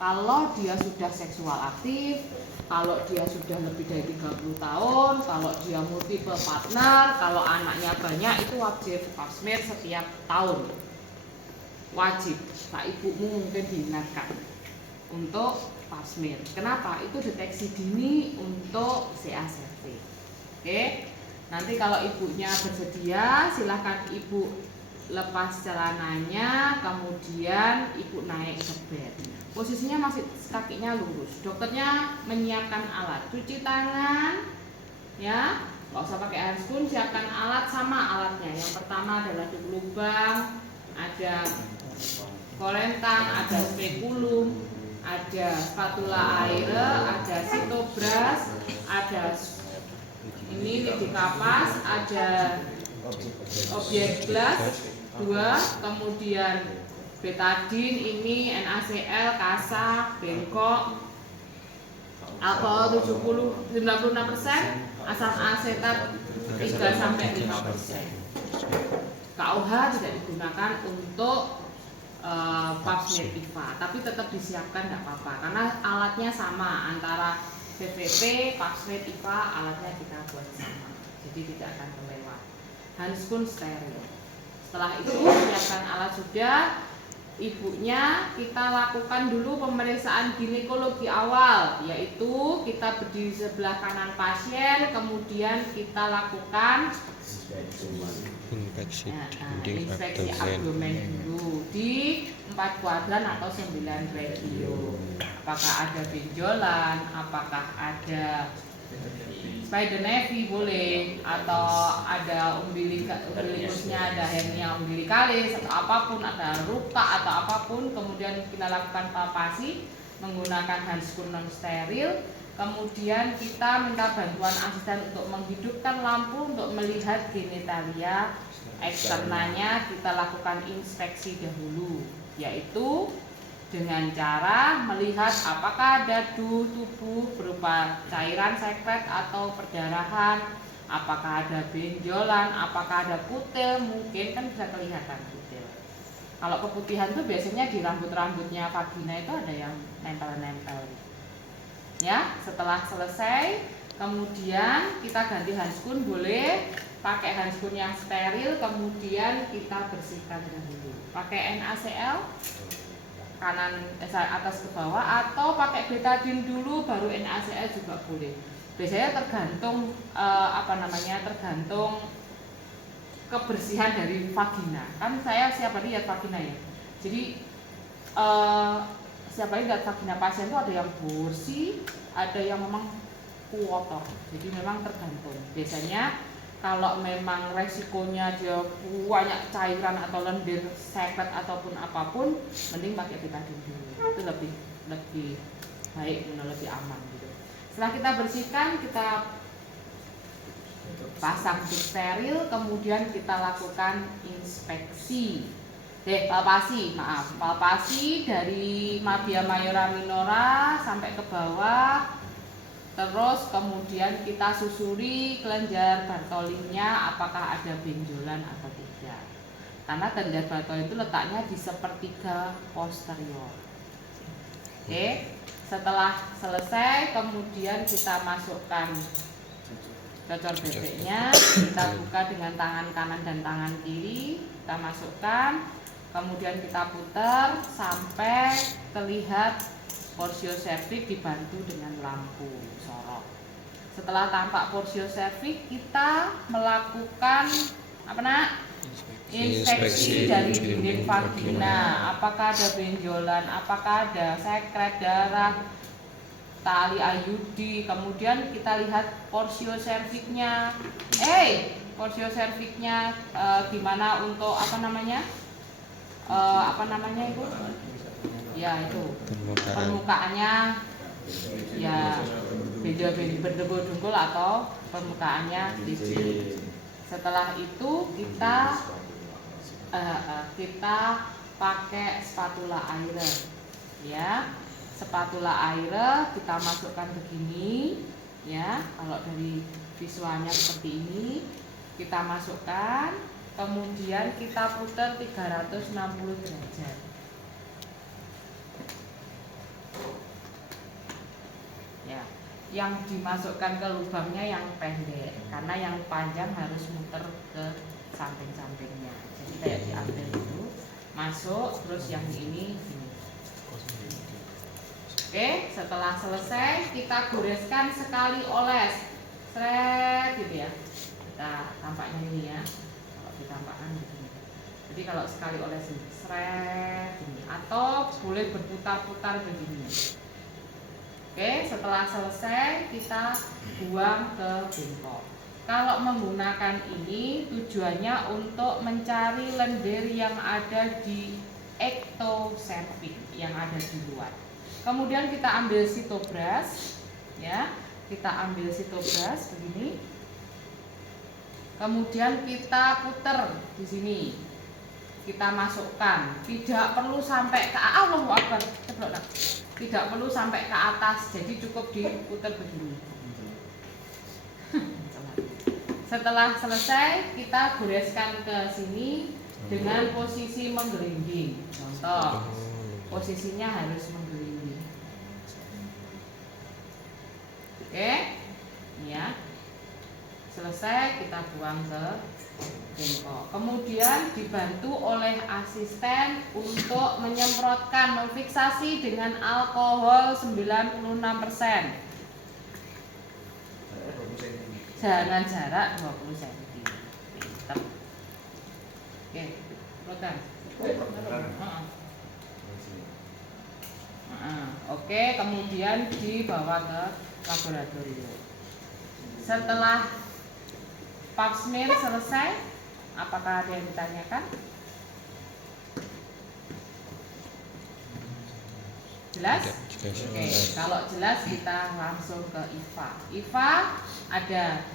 Kalau dia sudah seksual aktif, kalau dia sudah lebih dari 30 tahun, kalau dia multiple partner, kalau anaknya banyak, itu wajib pap smear setiap tahun. Wajib. Pak ibumu mungkin diingatkan untuk pap smear. Kenapa? Itu deteksi dini untuk CA/CRP. Oke. Nanti kalau ibunya bersedia, silahkan ibu lepas celananya, kemudian ibu naik ke bed. Posisinya masih kakinya lurus. Dokternya menyiapkan alat, cuci tangan, ya, nggak usah pakai handscoon, siapkan alat sama alatnya. Yang pertama adalah tutup lubang, ada kolentang, ada spekulum, ada spatula air, ada sitobras, ada ini lidi kapas, ada objek gelas 2, kemudian betadin, ini NaCl, kasa, bengkok, alkohol 96%, asam asetat 3-5%. KOH tidak digunakan untuk pap smear IVA, tapi tetap disiapkan tidak apa-apa karena alatnya sama antara PVP, pap smear IVA, alatnya kita buat sama, jadi tidak akan kelewat. Handscoon steril. Setelah itu siapkan alat sudah, ibunya kita lakukan dulu pemeriksaan ginekologi awal, yaitu kita berdiri sebelah kanan pasien, kemudian kita lakukan inspeksi abdomen dulu di 4 kuadran atau 9 radio. Apakah ada benjolan, apakah ada spider navy boleh, atau ada umbilikusnya, ada hernia umbilikalis atau apapun, ada luka atau apapun. Kemudian kita lakukan palpasi menggunakan handscoon non steril. Kemudian kita minta bantuan asisten untuk menghidupkan lampu untuk melihat genitalia eksternanya. Kita lakukan inspeksi dahulu, yaitu dengan cara melihat apakah ada tubuh berupa cairan sekret atau perdarahan, apakah ada benjolan, apakah ada kutil, mungkin kan bisa kelihatan kutil. Kalau keputihan itu biasanya di rambut-rambutnya vagina itu ada yang nempel-nempel. Ya, setelah selesai, kemudian kita ganti handscoon, boleh pakai handscoon yang steril, kemudian kita bersihkan dahulu. Pakai NaCl kanan atas ke bawah, atau pakai betadine dulu baru NaCl juga boleh. Biasanya tergantung tergantung kebersihan dari vagina. Kan saya siap hari lihat vagina ya. Jadi setiap kali lihat vagina pasien itu ada yang bersih, ada yang memang kotor. Jadi memang tergantung. Biasanya kalau memang resikonya dia banyak cairan atau lendir sekret ataupun apapun, mending pakai betadine dulu. Itu lebih baik, lebih aman gitu. Setelah kita bersihkan, kita pasang tip steril, kemudian kita lakukan inspeksi. Palpasi dari mabia mayora minora sampai ke bawah. Terus kemudian kita susuri kelenjar Bartholinnya, apakah ada benjolan atau tidak. Karena kelenjar Bartholin itu letaknya di sepertiga posterior. Oke, setelah selesai kemudian kita masukkan cocor bebeknya, kita buka dengan tangan kanan dan tangan kiri, kita masukkan. Kemudian kita putar sampai terlihat porsio cervix dibantu dengan lampu sorot. Setelah tampak porsio cervix, kita melakukan inspeksi dari dinding vagina. Apakah ada benjolan, apakah ada sekret darah, tali IUD. Kemudian kita lihat porsio cervixnya. Porsio cervixnya gimana untuk itu? Ya itu permukaannya ya berdebu-dengkul atau permukaannya licin. Setelah itu kita pakai spatula air, ya. Spatula air kita masukkan begini, ya. Kalau dari visualnya seperti ini, kita masukkan. Kemudian kita putar 360 derajat. yang dimasukkan ke lubangnya yang pendek, karena yang panjang harus muter ke samping-sampingnya. Jadi kayak diambil dulu, masuk, terus yang ini gini. Oke, setelah selesai kita goreskan sekali oles, seret gitu ya. Kita tampaknya ini ya, kalau ditampakkan begini. Jadi kalau sekali oles ini, seret gini, atau boleh berputar-putar begini. Oke, setelah selesai kita buang ke bengkok. Kalau menggunakan ini tujuannya untuk mencari lendir yang ada di ectocervix yang ada di luar. Kemudian kita ambil sitobras, ya, kita ambil sitobras begini. Kemudian kita puter di sini, kita masukkan. Tidak perlu sampai ke Allahu Akbar, tidak perlu sampai ke atas, jadi cukup diputer begini. Setelah selesai kita goreskan ke sini dengan posisi menggelinding. Contoh, posisinya harus menggelinding. Oke, ya. Selesai kita buang ke bengkok. Kemudian dibantu oleh asisten untuk menyemprotkan, memfiksasi dengan alkohol 96%. Jangan jarak 20 cm. Oke, semprotkan. Oke, kemudian dibawa ke laboratorium. Setelah pap smear selesai, apakah ada yang ditanyakan? Jelas? Oke, kalau jelas kita langsung ke IVA. IVA ada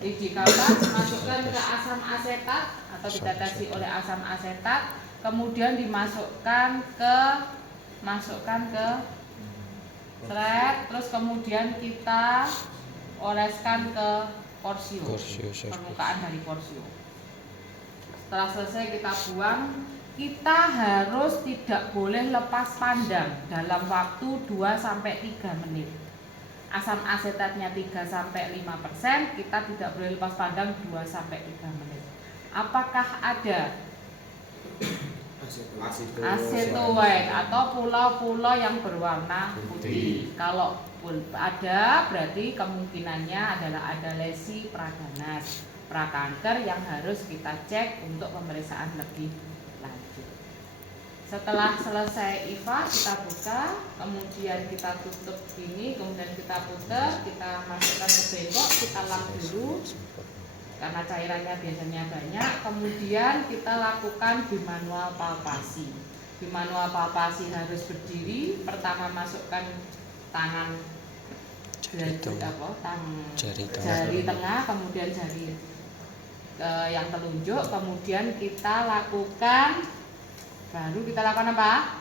uji kapas, masukkan ke asam asetat atau ditetesi oleh asam asetat, kemudian dimasukkan ke seret, terus kemudian kita oleskan ke porsio, permukaan dari porsio. Setelah selesai kita buang. Kita harus tidak boleh lepas pandang dalam waktu 2-3 menit. Asam asetatnya 3-5%, kita tidak boleh lepas pandang 2-3 menit. Apakah ada acetoacetate atau pulau-pulau yang berwarna putih? Kalau ada, berarti kemungkinannya adalah ada lesi praganas, prakanker yang harus kita cek untuk pemeriksaan lebih lanjut. Setelah selesai IVA kita buka, kemudian kita tutup gini, kemudian kita putar, kita masukkan ke bengkok, kita lap dulu karena cairannya biasanya banyak. Kemudian kita lakukan bimanual palpasi. Bimanual palpasi harus berdiri. Pertama masukkan tangan jari tengah, kemudian jari yang telunjuk, kemudian kita lakukan apa?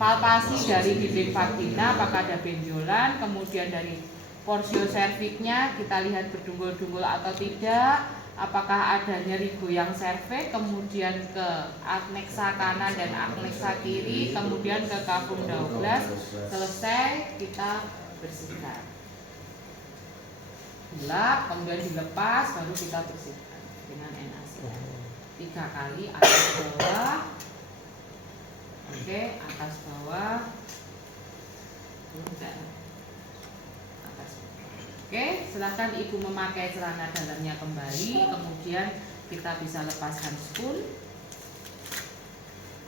Palpasi dari dinding vagina, apakah ada benjolan, kemudian dari porsio cervixnya kita lihat berdunggul-dunggul atau tidak, apakah ada nyeri goyang serviks, kemudian ke adnexa kanan dan adnexa kiri, kemudian ke cavum Douglas. Selesai kita bersihkan. Gelap, kemudian dilepas, baru kita bersihkan dengan NaCl 3 kali atas bawah. Oke, atas bawah. Atas. Oke, silakan ibu memakai celana dalamnya kembali. Kemudian kita bisa lepaskan spool.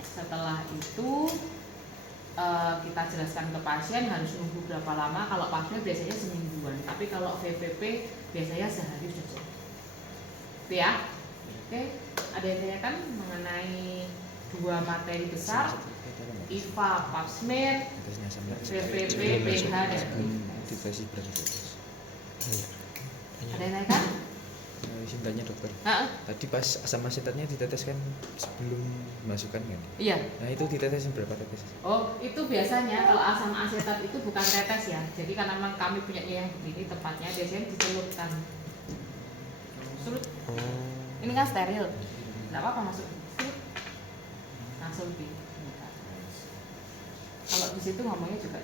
Setelah itu kita jelaskan ke pasien harus nunggu berapa lama. Kalau pasien biasanya semingguan, tapi kalau VVP biasanya sehari saja. Itu ya. Oke, ada yang tanyakan mengenai 2 materi besar, IVA, pap smear, VVP, pH dan ada yang tanyakan? Izin tanya dokter. Tadi pas asam asetatnya diteteskan sebelum dimasukkan kan? Iya. Nah itu ditetesin berapa tetes? Oh, itu biasanya kalau asam asetat itu bukan tetes ya. Jadi karena memang kami punya yang begini tempatnya, biasanya dicelupkan. Surut. Ini kan steril. Enggak apa-apa masuk. Surut. Langsung di. Kalau di situ ngomongnya juga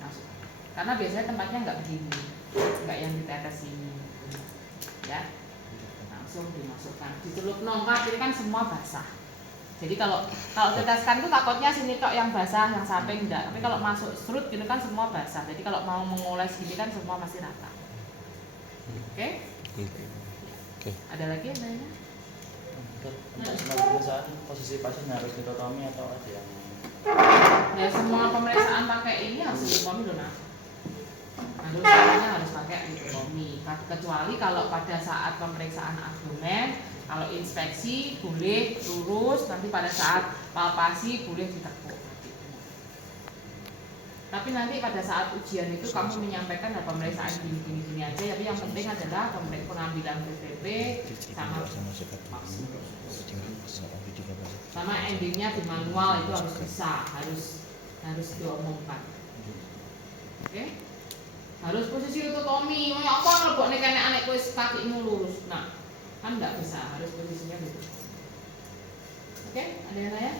masuk. karena biasanya tempatnya nggak begini, nggak yang ditetes ini, ya langsung dimasukkan ditutup nongkat. Ini kan semua basah, jadi kalau teteskan itu takutnya sini tok yang basah, yang samping enggak, tapi kalau masuk serut gitu kan semua basah, jadi kalau mau mengoles gini kan semua masih rata. Oke? Ada lagi yang nanya? Untuk pemeriksaan posisi pasien harus dikotomi atau ada yang Ya semua pemeriksaan pakai ini harus dikotomi loh, nah. Harus pakai dikotomi. Kecuali kalau pada saat pemeriksaan abdomen, kalau inspeksi boleh lurus, nanti pada saat palpasi boleh ditekuk. Tapi nanti pada saat ujian itu kamu menyampaikan pemeriksaan gini aja, tapi yang penting adalah pengambilan PPP sama endingnya di manual itu harus bisa, harus diomongkan. Oke? Harus posisi ototomi. Apa ngelebokne kene anek kowe kakimu lurus. Nah, kan enggak bisa, harus posisinya gitu. Oke, ada yang lain?